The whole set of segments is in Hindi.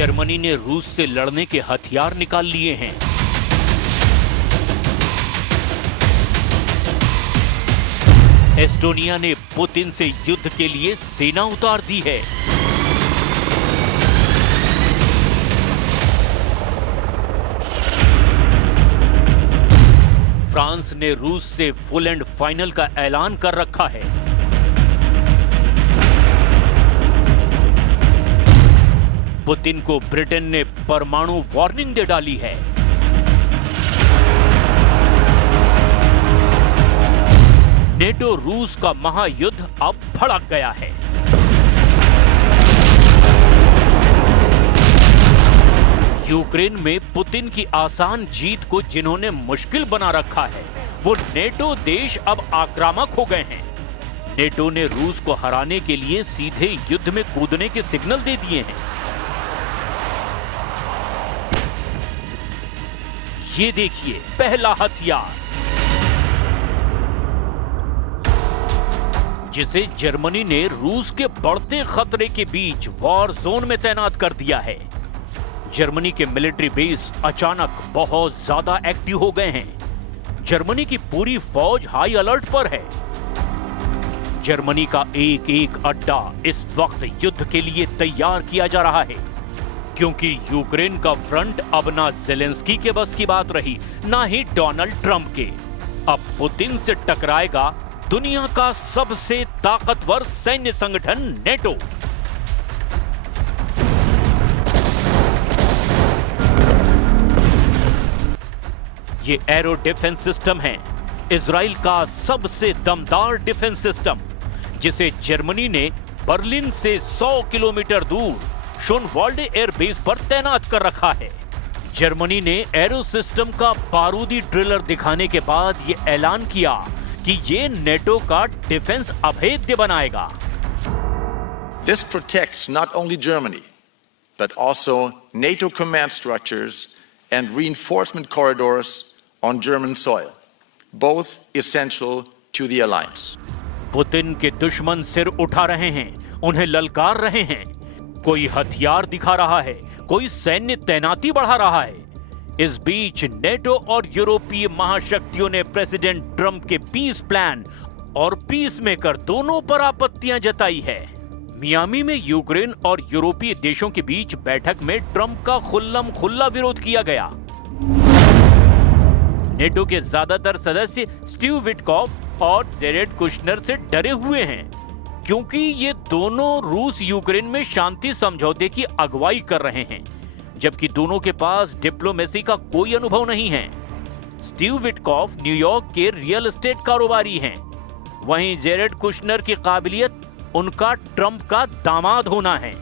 जर्मनी ने रूस से लड़ने के हथियार निकाल लिए हैं। एस्टोनिया ने पुतिन से युद्ध के लिए सेना उतार दी है। फ्रांस ने रूस से फुल एंड फाइनल का ऐलान कर रखा है। पुतिन को ब्रिटेन ने परमाणु वार्निंग दे डाली है। नेटो रूस का महायुद्ध अब भड़क गया है। यूक्रेन में पुतिन की आसान जीत को जिन्होंने मुश्किल बना रखा है, वो नेटो देश अब आक्रामक हो गए हैं। नेटो ने रूस को हराने के लिए सीधे युद्ध में कूदने के सिग्नल दे दिए हैं। ये देखिए पहला हथियार, जिसे जर्मनी ने रूस के बढ़ते खतरे के बीच वॉर जोन में तैनात कर दिया है। जर्मनी के मिलिट्री बेस अचानक बहुत ज्यादा एक्टिव हो गए हैं। जर्मनी की पूरी फौज हाई अलर्ट पर है। जर्मनी का एक एक अड्डा इस वक्त युद्ध के लिए तैयार किया जा रहा है, क्योंकि यूक्रेन का फ्रंट अब ना ज़ेलेंस्की के बस की बात रही, ना ही डोनाल्ड ट्रंप के। अब पुतिन से टकराएगा दुनिया का सबसे ताकतवर सैन्य संगठन नेटो। ये एरो डिफेंस सिस्टम है, इजराइल का सबसे दमदार डिफेंस सिस्टम, जिसे जर्मनी ने बर्लिन से 100 किलोमीटर दूर शोनवाल्डे एयरबेस पर तैनात कर रखा है। जर्मनी ने एरो सिस्टम का बारूदी ड्रिलर दिखाने के बाद यह ऐलान किया कि ये नेटो का डिफेंस अभेद्य बनाएगा। This protects not only Germany, but also NATO command structures and reinforcement corridors on German soil, both essential to the alliance. Putin के दुश्मन सिर उठा रहे हैं, उन्हें ललकार रहे हैं। कोई हथियार दिखा रहा है, कोई सैन्य तैनाती बढ़ा रहा है। इस बीच नेटो और यूरोपीय महाशक्तियों ने प्रेसिडेंट ट्रंप के पीस प्लान और पीस मेकर दोनों पर आपत्तियां जताई है। मियामी में यूक्रेन और यूरोपीय देशों के बीच बैठक में ट्रंप का खुल्लम खुल्ला विरोध किया गया। नेटो के ज्यादातर सदस्य स्टीव विटकॉफ और जेरेड कुशनर से डरे हुए हैं, क्योंकि ये दोनों रूस यूक्रेन में शांति समझौते की अगुवाई कर रहे हैं, जबकि दोनों के पास डिप्लोमेसी का कोई अनुभव नहीं है। स्टीव विटकॉफ न्यूयॉर्क के रियल एस्टेट कारोबारी हैं, वहीं जेरेड कुशनर की काबिलियत उनका ट्रंप का दामाद होना है।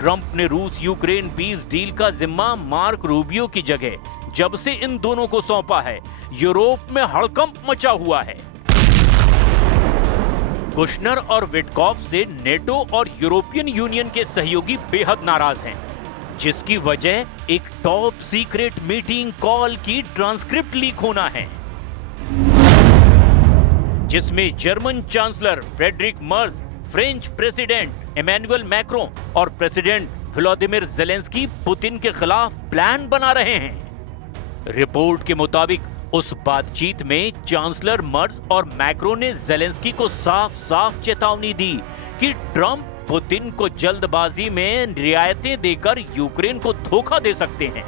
ट्रंप ने रूस यूक्रेन पीस डील का जिम्मा मार्क रूबियो की जगह जब से इन दोनों को सौंपा है, यूरोप में हड़कंप मचा हुआ है। कुशनर और विटकॉफ से नेटो और यूरोपियन यूनियन के सहयोगी बेहद नाराज हैं, जिसकी वजह एक टॉप सीक्रेट मीटिंग कॉल की ट्रांसक्रिप्ट लीक होना है, जिसमें German chancellor Friedrich Merz, French president Emmanuel Macron और प्रेसिडेंट व्लादिमीर ज़ेलेंस्की पुतिन के खिलाफ प्लान बना रहे हैं। रिपोर्ट के मुताबिक उस बातचीत में चांसलर मर्ज और मैक्रो ने ज़ेलेंस्की को साफ साफ चेतावनी दी कि ट्रंप पुतिन को जल्दबाजी में रियायतें देकर यूक्रेन को धोखा दे सकते हैं।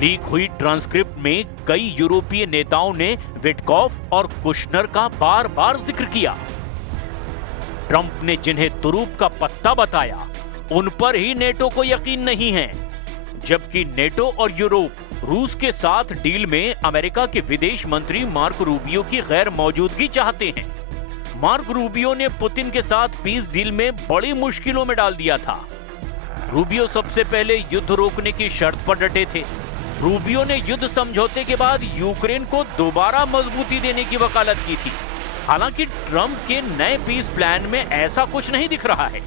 लीक हुई ट्रांसक्रिप्ट में कई यूरोपीय नेताओं ने विटकॉफ और कुशनर का बार बार जिक्र किया। ट्रंप ने जिन्हें तुरूप का पत्ता बताया, उन पर ही नेटो को यकीन नहीं है, जबकि नेटो और यूरोप रूस के साथ डील में अमेरिका के विदेश मंत्री मार्क रूबियो की गैर मौजूदगी चाहते हैं। मार्क रूबियो ने पुतिन के साथ पीस डील में बड़ी मुश्किलों में डाल दिया था। रूबियो सबसे पहले युद्ध रोकने की शर्त पर डटे थे। रूबियो ने युद्ध समझौते के बाद यूक्रेन को दोबारा मजबूती देने की वकालत की थी। हालांकि ट्रंप के नए पीस प्लान में ऐसा कुछ नहीं दिख रहा है।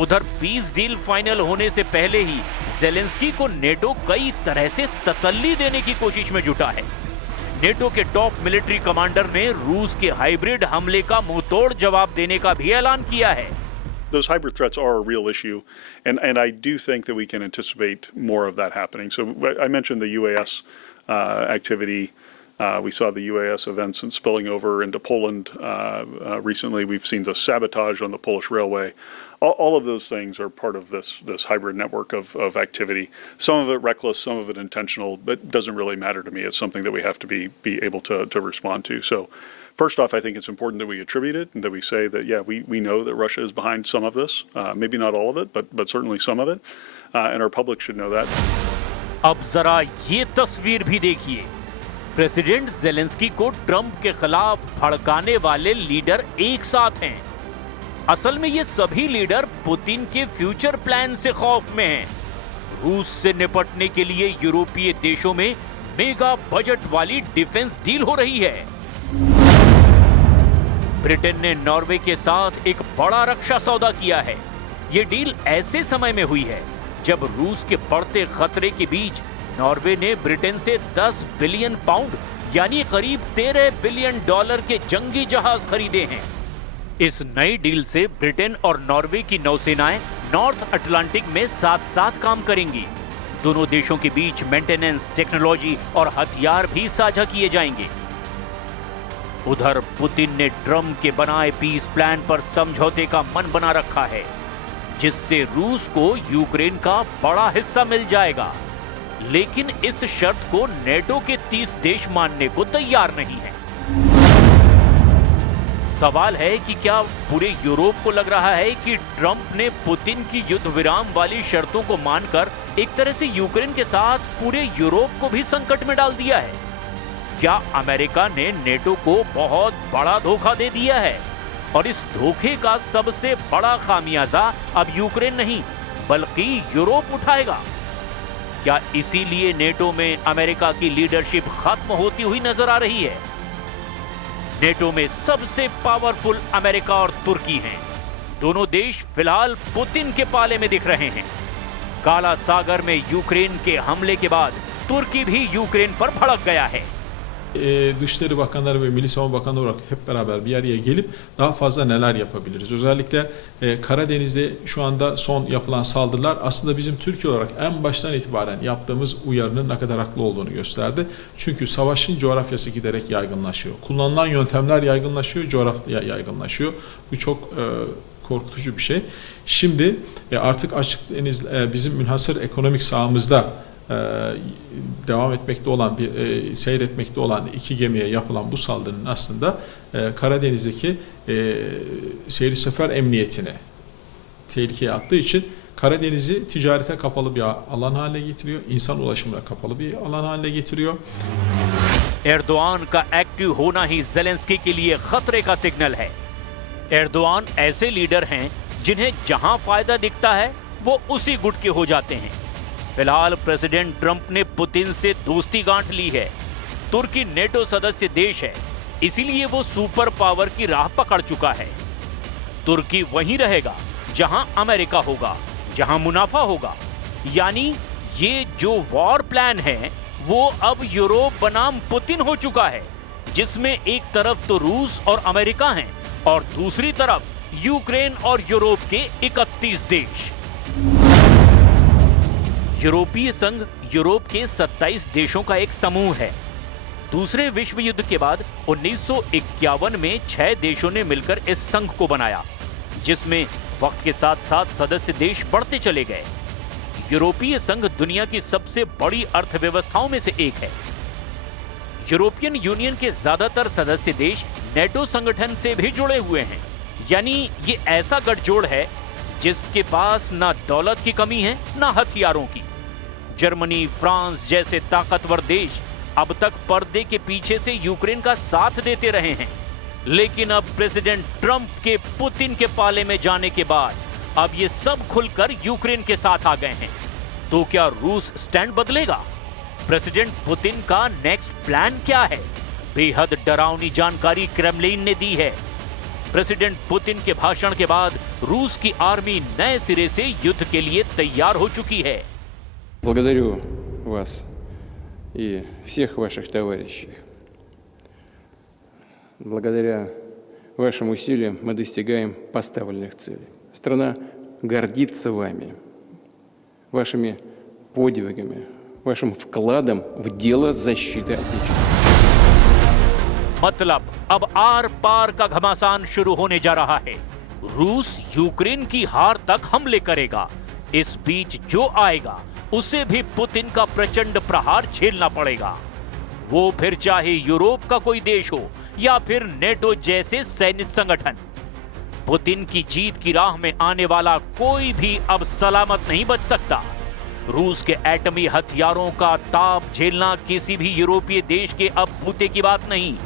उधर पीस डील फाइनल होने से पहले ही ज़ेलेंस्की को नेटो कई तरह से तसल्ली देने की कोशिश में जुटा है। नेटो के टॉप मिलिट्री कमांडर ने रूस के हाइब्रिड हमले का मुंहतोड़ जवाब देने का भी ऐलान किया है। those hybrid threats are a real issue, and I do think that we can anticipate more of that happening. So I mentioned the UAS activity. We saw the UAS events and spilling over into Poland recently. We've seen the sabotage on the Polish railway. All of those things are part of this hybrid network of activity. Some of it reckless, some of it intentional, but it doesn't really matter to me. It's something that we have to be able to respond to. So first off, I think it's important that we attribute it and that we say that, yeah, we know that Russia is behind some of this, maybe not all of it, but certainly some of it, and our public should know that. अब जरा ये तस्वीर भी देखिए। प्रेसिडेंट ज़ेलेंस्की को ट्रंप के खिलाफ भड़काने वाले लीडर एक साथ हैं। असल में ये सभी लीडर पुतिन के फ्यूचर प्लान से खौफ में हैं। रूस से निपटने के लिए यूरोपीय देशों में मेगा बजट वाली डिफेंस डील हो रही है। ब्रिटेन ने नॉर्वे के साथ एक बड़ा रक्षा सौदा किया है। ये डील ऐसे समय में हुई है जब रूस के बढ़ते खतरे के बीच नॉर्वे ने ब्रिटेन से 10 बिलियन पाउंड यानी करीब 13 बिलियन डॉलर के जंगी जहाज खरीदे हैं। इस नई डील से ब्रिटेन और नॉर्वे की नौसेनाएं नॉर्थ अटलांटिक में साथ-साथ काम करेंगी। दोनों देशों के बीच मेंटेनेंस, टेक्नोलॉजी और हथियार भी साझा किए जाएंगे। उधर पुतिन ने ट्रंप के बनाए पीस प्लान पर समझौते का मन बना रखा है, जिससे रूस को यूक्रेन का बड़ा हिस्सा मिल जाएगा। लेकिन इस शर्त को नेटो के 30 देश मानने को तैयार नहीं है। सवाल है कि क्या पूरे यूरोप को लग रहा है कि ट्रंप ने पुतिन की युद्ध विराम वाली शर्तों को मानकर एक तरह से यूक्रेन के साथ पूरे यूरोप को भी संकट में डाल दिया है? क्या अमेरिका ने नेटो को बहुत बड़ा धोखा दे दिया है और इस धोखे का सबसे बड़ा खामियाजा अब यूक्रेन नहीं बल्कि यूरोप उठाएगा? क्या इसीलिए नेटो में अमेरिका की लीडरशिप खत्म होती हुई नजर आ रही है? नेटो में सबसे पावरफुल अमेरिका और तुर्की हैं। दोनों देश फिलहाल पुतिन के पाले में दिख रहे हैं। काला सागर में यूक्रेन के हमले के बाद तुर्की भी यूक्रेन पर भड़क गया है। Dışişleri Bakanları ve Milli Savunma Bakanı olarak hep beraber bir araya gelip daha fazla neler yapabiliriz? Özellikle Karadeniz'de şu anda son yapılan saldırılar aslında bizim Türkiye olarak en baştan itibaren yaptığımız uyarının ne kadar haklı olduğunu gösterdi. Çünkü savaşın coğrafyası giderek yaygınlaşıyor. Kullanılan yöntemler yaygınlaşıyor, coğrafya yaygınlaşıyor. Bu çok korkutucu bir şey. Şimdi artık açık deniz bizim münhasır ekonomik sahamızda devam etmekte olan, seyretmekte olan iki gemiye yapılan bu saldırının aslında Karadeniz'deki seyir sefer emniyetini tehlikeye attığı için Karadeniz'i ticarete kapalı bir alan haline getiriyor, insan ulaşımına kapalı bir alan haline getiriyor. Erdogan का एक्टिव होना ही ज़ेलेंस्की के लिए खतरे का सिग्नल है। एर्दोआन ऐसे लीडर हैं जिन्हें जहां फायदा दिखता है वो उसी गुट के हो जाते हैं। फिलहाल प्रेसिडेंट ट्रंप ने पुतिन से दोस्ती गांठ ली है। तुर्की नेटो सदस्य देश है, इसीलिए वो सुपर पावर की राह पकड़ चुका है। तुर्की वहीं रहेगा जहां अमेरिका होगा, जहां मुनाफा होगा। यानी ये जो वॉर प्लान है वो अब यूरोप बनाम पुतिन हो चुका है, जिसमें एक तरफ तो रूस और अमेरिका हैं और दूसरी तरफ यूक्रेन और यूरोप के 31 देश। यूरोपीय संघ यूरोप के 27 देशों का एक समूह है। दूसरे विश्व युद्ध के बाद 1951 में 6 देशों ने मिलकर इस संघ को बनाया, जिसमें वक्त के साथ साथ सदस्य देश बढ़ते चले गए। यूरोपीय संघ दुनिया की सबसे बड़ी अर्थव्यवस्थाओं में से एक है। यूरोपियन यूनियन के ज्यादातर सदस्य देश नेटो संगठन से भी जुड़े हुए हैं। यानी ये ऐसा गठजोड़ है जिसके पास ना दौलत की कमी है ना हथियारों की। जर्मनी, फ्रांस जैसे ताकतवर देश अब तक पर्दे के पीछे से यूक्रेन का साथ देते रहे हैं, लेकिन अब प्रेसिडेंट ट्रंप के पुतिन के पाले में जाने के बाद अब ये सब खुलकर यूक्रेन के साथ आ गए हैं। तो क्या रूस स्टैंड बदलेगा? प्रेसिडेंट पुतिन का नेक्स्ट प्लान क्या है? बेहद डरावनी जानकारी क्रेमलिन ने दी है। प्रेसिडेंट पुतिन के भाषण के बाद रूस की आर्मी नए सिरे से युद्ध के लिए तैयार हो चुकी है। Благодарю вас и всех ваших товарищей. Благодаря вашим усилиям мы достигаем поставленных целей. Страна гордится вами, вашими подвигами, вашим вкладом в дело защиты Отечества. मतलब अब आर पार का घमासान शुरू होने जा रहा है। रूस यूक्रेन की हार तक हमले करेगा। इस बीच जो आएगा उसे भी पुतिन का प्रचंड प्रहार झेलना पड़ेगा। वो फिर चाहे यूरोप का कोई देश हो या फिर नेटो जैसे सैन्य संगठन। पुतिन की जीत की राह में आने वाला कोई भी अब सलामत नहीं बच सकता। रूस के एटमी हथियारों का ताप झेलना किसी भी यूरोपीय देश के अब बूते की बात नहीं।